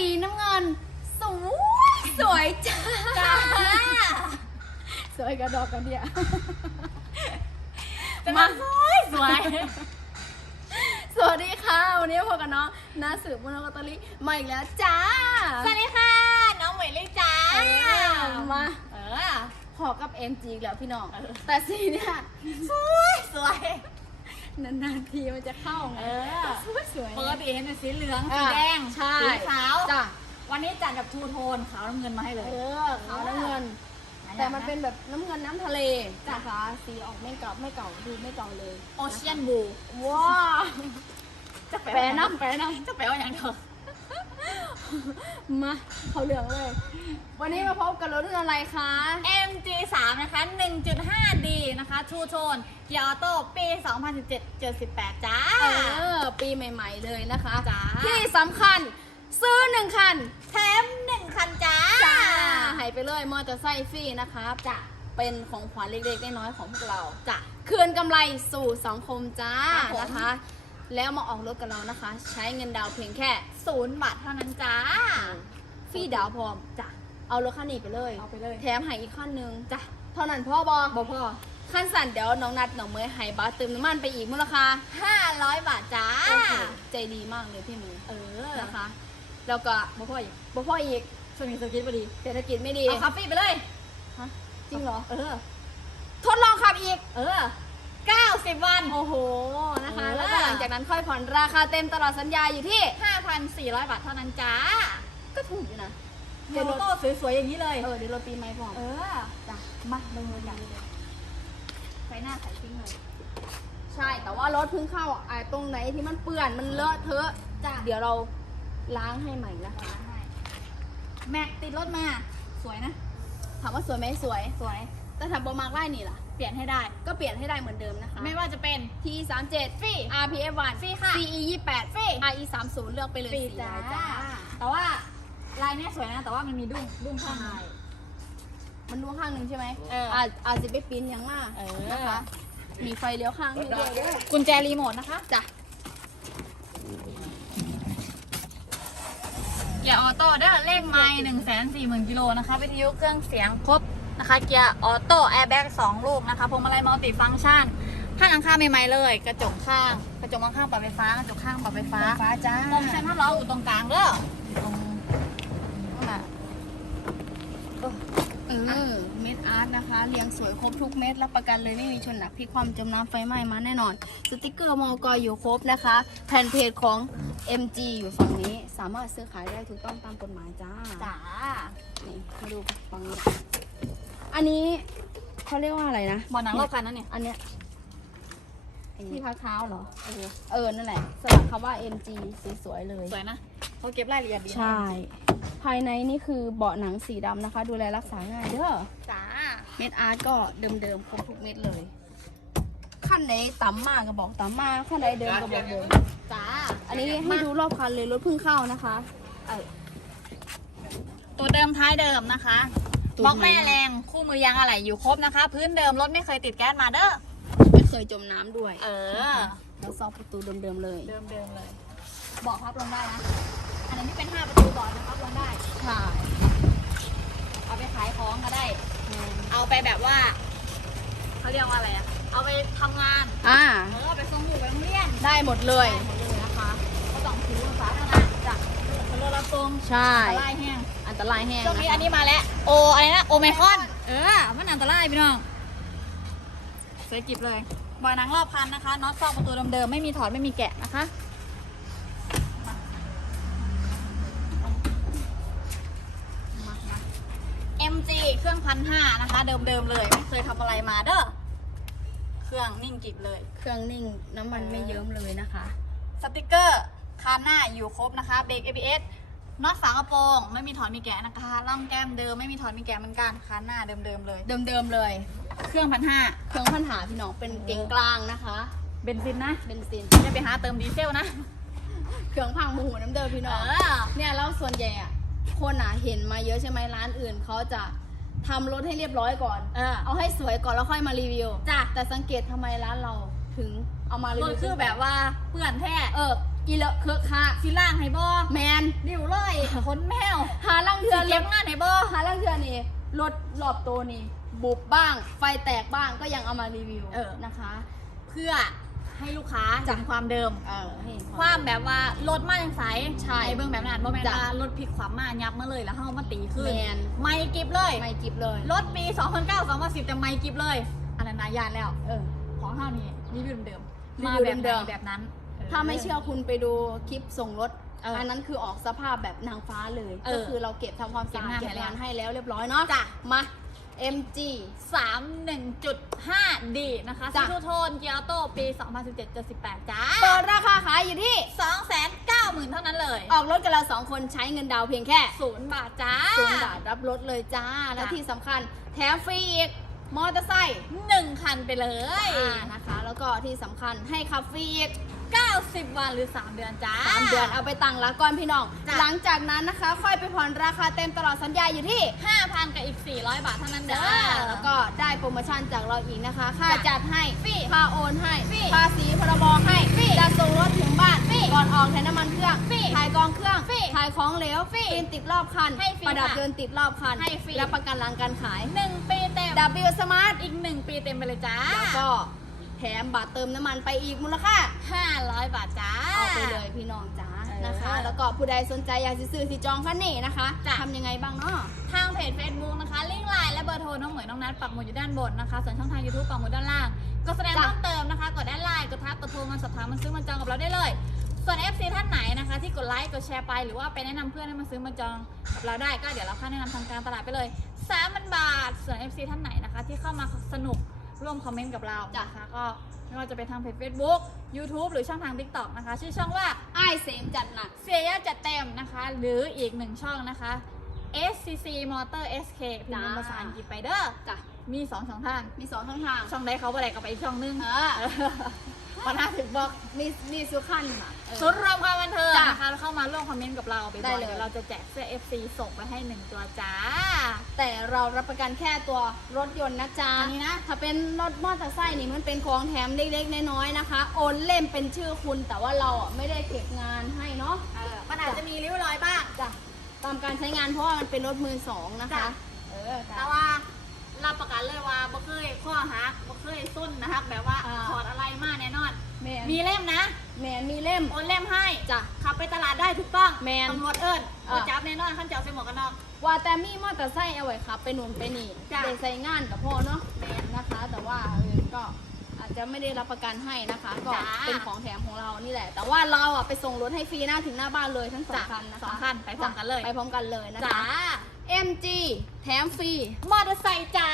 สีน้ำเงิน สวยสวยจ้าจ้าสวยกระดอกกระเดียมามาสวยสวย สวัสดีค่ะ วันนี้พบกับน้องนาสืบมุนกตอรี่มาอีกแล้วจ้า สวัสดีค่ะ น้องเหมยลี่จ้าเออมาเออขอกับ MG อีกแล้วพี่น้องเออแต่สีเนี่ยสวยสวยนานๆทีมันจะเข้าไงเออส วยสวยปกติเห็นเป็นสีเหลืองอะสีแดงใช่สีขาวจ้ะวันนี้จัดแบบทูโทนขาวน้ำเงินมาให้เลเอยอขาวน้ำเงิน แต่มันเป็นแบบน้ำเงินน้ำทะเลจ้ะนะคะสีออกไม่เก่าไม่เก่าดูไม่เก่าเลย โอเชียนบูว้าวจะแปรน้ำแปรน้จะแปลว่าอย่างเถอะำ มาเขาเหลืองเลย วันนี้มาพบกับรถรุ่นอะไรคะ MG3 นะคะ 1.5D นะคะทูโทนเกียร์ออโต้ปี 2017 78 จ้า เออ ปีใหม่ ๆ เลยนะคะ จ้า ที่สำคัญซื้อหนึ่งคัน แถมหนึ่งคันจ้า จ้าให้ไปเลยมอเตอร์ไซค์ฟรีนะคะจ้ะเป็นของขวัญเล็กๆน้อยๆของพวกเรา จ้ะคืนกำไรสู่สังคมจ้าครับผมนะคะ แล้วมาออกรถกับเรานะคะ ใช้เงินดาวน์เพียงแค่ศูนย์บาทเท่านั้นจ้าฟรีดาวน์พร้อมจ้ะเอารถคันนี้ไปเลย เอาไปเลย แถมให้อีกคันหนึงจ้ะเท่านั้นพ่อบอบอพ่อขั้นสั่นเดี๋ยวน้องนัดน้องเมย์ให้บัสเติมน้ำมันไปอีกมูลค่า500 บาทจ้าโอ้โหใจดีมากเลยพี่มือเออนะคะแล้วก็บอพ่ออีกบ่พ่ออีกช่วงนี้เศรษฐกิจพอดีเศรษฐกิจไม่ดีเอาคาเฟ่ไปเลยฮะจริงเหรอเออ ทดลองขับอีก เออ 90 วัน โอ้โหนะคะเออแล้วก็หลังจากนั้นค่อยผ่อนราคาเต็มตลอดสัญญาอยู่ที่ 5,400 บาทเท่านั้นจ้า ก็ถูกอยู่นะเดี๋ยวโต้สวยๆอย่างนี้เลย เออเดี๋ยวเราปีใหม่พร้อมเออจ้ะมาลงมือกันไฟหน้าใส่ทิ้งเลย ใช่ แต่ว่ารถเพิ่งเข้าอะตรงไหนที่มันเปื้อนมันเลอะเทอะจ้ะเดี๋ยวเราล้างให้ใหม่นะคะแม็กติดรถมา สวยนะ ถามว่าสวยไหมสวย สวย แต่ถามบอมากไล่นี่ล่ะเปลี่ยนให้ได้ ก็เปลี่ยนให้ได้เหมือนเดิมนะคะ ไม่ว่าจะเป็น T 3 7ฟรี RPF 1ฟรีค่ะ CE 28ฟรี RE 3 0เลือกไปเลยฟรีสีจ้า ลายจ้าแต่ว่าลายเนี้ยสวยนะ แต่ว่ามันมีดุ้งดุ้งข้างใน มันดูข้างหนึ่งใช่ไหมเอออ่าอาจจะไปปิ้นอยังมากเออนะคะ มีไฟเลี้ยวข้างให้ด้วยด้วยกุญแจรีโมทนะคะ จ้ะเกียร์ออโต้ได้เลขไม้หนึ่งแสนสี่หมื่นกิโลนะคะ วิทยุเครื่องเสียงครบ นะคะ เกียร์ออโต้แอร์แบ็กสองลูกนะคะพวงมาลัยมัลติฟังก์ชันข้างหลังคาใหม่ๆเลย กระจกข้าง กระจกมองข้างปรับไฟฟ้ากระจกข้างปรับไฟฟ้าฟ้าจ้าโปรโมชั่นห้าล้ออยู่ตรงกลางเด้อตรงนั่นแหละเออเม็ดอาร์ตนะคะเรียงสวยครบทุกเม็ดรับประกันเลยไม่มีชนหนักพลิกความจมน้ำไฟไหม้มาแน่นอน สติกเกอร์มอกอยู่ครบนะคะ แผ่นเพจของ MG อยู่ฝั่งนี้สามารถซื้อขายได้ถูกต้องตามกฎหมายจ้าจ๋านี่มาดูฝั่งนี้ อันนี้เขาเรียกว่าอะไรนะบอลหนังรอบคันนั่นเนี่ยอันเนี้ยที่ที่พักเท้าเหรอเออเออ นั่นแหละสลักคำว่า MG สวยๆเลย สวยนะเขาเก็บรายละเอียดดีนะใช่ ภายในนี่คือเบาะหนังสีดำนะคะ ดูแลรักษาง่ายเด้อจ๋าเม็ดอาร์ตก็เดิมๆครบทุกเม็ดเลย ขั้นไหนต่ำมากก็บอกต่ำมากขั้นไหนเดิมก็บอกเดิมจ๋าอันนี้ให้ดูรอบคันเลยรถเพิ่งเข้านะคะเออตัวเดิมท้ายเดิมนะคะตัว บล็อกใหม่แม่แรง คู่มือยางอะไหล่อยู่ครบนะคะ พื้นเดิมรถไม่เคยติดแก๊สมาเด้อ ไม่เคยจมน้ำด้วยเออ แล้วซอกประตูเดิมๆเลย เดิมเดิมๆเลยเบอกพับลงได้นะ อันนี้เป็น 5 ประตูก่อนนะครับลงได้ใช่เอาไปขายของก็ได้ เอาไปแบบว่า เขาเรียกว่าอะไรอะเอาไปทำงาน อ่า เออไปส่งหมูไปโรงเรียนได้หมดเลย ได้หมดเลยนะคะ ก็ต้องถือสาธารณะจ้ะรถรับส่งใช่อันตรายแห้งอัน ตรายแห้งช่วงนี้ะคะอันนี้มาแล้ว โออะไรนะ โอไมคอน เออ มันอันตรายพี่น้องสวยกิบเลยบอยหนังรอบคันนะคะน็อตซอกประตูเดิมๆไม่มีถอดไม่มีแกะนะคะมามา MG เครื่องพันห้านะคะ เดิมๆเลยไม่เคยทำอะไรมาเด้อเครื่องนิ่งกิบเลย เครื่องนิ่งน้ำมันไม่เยิ้มเลยนะคะ สติกเกอร์คานหน้าอยู่ครบนะคะเบรก ABS น็อตฝากระโปรง ไม่มีถอดมีแกะนะคะล่องแก้มเดิมไม่มีถอดมีแกะเหมือนกันคานหน้าเดิมๆเลยเดิมๆเลย เครื่องพันห้าเครื่องพันหาพี่น้องเป็นเก่งกลางนะคะเบนซินนะเบนซินจะไปหาเติมดีเซลนะ เครื่องพังมูหูน้ำเดิมพี่เอน้องอเนี่ยแล้วส่วนใหญ่อะคนอะเห็นมาเยอะใช่ไหมร้านอื่นเขาจะทำรถให้เรียบร้อยก่อนเออเอาให้สวยก่อนแล้วค่อยมารีวิว จ้ะ แต่สังเกตทำไมร้านเราถึงเอามารีรวิถวคือแบบว่าเปื่อนแท้ เออ อีเลอะเคอะคะสิล่างให้บ่แมนริ้วเลยขนแมวหาลังเทืสิอเก็บงานให้บ่หาลังเทือนี่รถรอบตัวนี่บุบบ้าง ไฟแตกบ้างก็ยังเอามารีวิวเออ นะคะ เพื่อให้ลูกค้าจ้ะเห็นความเดิม เออให้เห็นความแบบว่ารถมาจังไสใช่เบิ่งแบบนั้นบ่แม่นจ้ะว่ารถพลิกความมายับมาเลยแล้วเฮามาตีขึ้นแมนไม่กิบเลย ไม่กิบเลย รถปี 2009 2010 แต่ไม่กิบเลย อันนั้นนายานแล้ว เออ ของเฮานี่รีวิวเดิมๆรีมาวิวแบบเดิเดิมมๆแบบนั้น ถ้าไม่เชื่อคุณไปดูคลิปส่งรถ เอออัอันนั้นคือออกสภาพแบบนางฟ้าเลย เออก็คือเราเก็บทำความสะอาดเก็เก็บบงานงานให้แล้วเรียบร้อยเนาะจ้ะ มา MG 31.5ดีนะคะจ้ะซีทูโทนเกียร์โตปี 2017-78จ้า เปิดราคาขายอยู่ที่ 290,000 เท่านั้นเลยออกรถกับเราสองคนใช้เงินดาวน์เพียงแค่ศูนย์บาทจ้า ศูนย์บาทรับรถเลยจ้า และจ้ะ ที่สำคัญแถมฟรีอีกมอเตอร์ไซค์หนึ่งคันไปเลย อ่านะคะ แล้วก็ที่สำคัญให้ขับฟรีอีก 90 วันหรือ 3 เดือนจ้า สามเดือนเอาไปตังค์ละก่อนพี่น้อง จ้ะ หลังจากนั้นนะคะ ค่อยไปผ่อนราคาเต็มตลอดสัญญาอยู่ที่ 5,000 กับอีก 400 บาทเท่านั้นเด้จ้าอแล้วก็ได้โปรโมชั่นจากเราอีกนะคะ ค่าจ้ะจัดให้ฟรีค่าโอนให้ฟรีภาษีพรบให้ฟรีจะส่งรถถึงบ้านฟรีก่อนออกแทนน้ำมันเครื่องฟรีถ่ายกองเครื่องฟรีถ่ายของเหลวฟรีฟิล์มติดรอบคัน ให้ฟรีประดับค่ะยนต์ติดรอบคันให้ฟรี และประกันหลังการขาย 1 ปีเต็ม W Smart อีก 1 ปีเต็มไปเลยจ้า แล้วก็ แถมบัตรเติมน้ำมันไปอีกมูลค่า 500 บาทจ้าเอาไปเลยพี่น้องจ๋าเออนะคะ แล้วก็ผู้ใดสนใจอยากจะซื้อที่จองคันนี้นะคะจ้ะทำยังไงบ้างเนาะทางเพจ Facebook นะคะลิงก์ไลน์และเบอร์โทรน้องเหมยน้องนัดปักหมุดอยู่ด้านบนนะคะ ส่วนช่องทาง YouTube ปักหมุดด้านล่างก็แสดงจ้ะเพิ่มเติมนะคะ กดแอดไลน์กดทักกดโทรมาสอบถามมาซื้อมาจองกับเราได้เลย ส่วน FC ท่านไหนนะคะ ที่กดไลค์กดแชร์ไปหรือว่าไปแนะนำเพื่อนให้มาซื้อมาจองกับเราได้ก็เดี๋ยวเราค่าแนะนำทางการตลาดไปเลย3,000บาท ส่วน FC ท่านไหนนะคะ ที่เข้ามาสนุก ร่วมคอมเมนต์กับเราจ้ะ นะคะก็ไม่ว่าจะไปทางเพจ Facebook YouTube หรือช่องทาง TikTok นะคะ ชื่อช่องว่า ไอ้ายเสมจัดหนัก เสียยาจัดเต็มนะคะ หรืออีกหนึ่งช่องนะคะ SCC Motor SK พิมพ์เป็นจ้าภาษาอังกฤษไปเด้อ จ้ะ มีสองช่องทาง มีสองช่องทาง ช่องใดเขาไปไหนก็ไปอีกช่องนึงเออปัญหาถึงบอกมีมีสุขันค่ะเออ สุดรวมความบันเทิงจ้ะ นะคะเข้ามาร่วมคอมเมนต์กับเราไปได้บ่อยเลย เดี๋ยวเราจะแจกเสื้อ FC ส่งไปให้หนึ่งตัวจ้า แต่เรารับประกันแค่ตัวรถยนต์นะจ๊ะอันนี้นะ ถ้าเป็นรถมอเตอร์ไซค์นี่มันเป็นของแถมเล็กๆน้อยๆนะคะ โอนเล่มเป็นชื่อคุณแต่ว่าเราอะไม่ได้เก็บงานให้เนาะเออมันอาจจะมีริ้วรอยบ้าง จ้ะตามการใช้งานเพราะว่ามันเป็นรถมือสองนะคะจ้ะเออแต่จ้ะว่า รับประกันเลยว่าบ่เคยข้อหักบ่เคยส้นนะคะแบบว่าอ่า ถอดอะไรมาแน่นอน แมนมีเล่มนะแมนมีเล่ม โอนเล่มให้จ้ะขับไปตลาดได้ถูกต้องแมนตำรวจเอิญอ่า จับแน่นอนขั้นเจ้าใส่หมวกกันน็อก ว่าแต่มีมอเตอร์ไซค์เอาไว้ขับไปหนุนไปนี่จ้ะ ได้ใส่งานกับพ่อเนาะแมน นะคะ แต่ว่าเออก็อาจจะไม่ได้รับประกันให้นะคะ ก็จ้ะ เป็นของแถมของเรานี่แหละ แต่ว่าเราอะไปส่งรถให้ฟรีหน้าถึงหน้าบ้านเลยทั้งสองคันนะคะสองคันไปพร้อมกันเลย ไปพร้อมกันเลยนะจ้าคะ MG แถมฟรีมอเตอร์ไซค์จ้า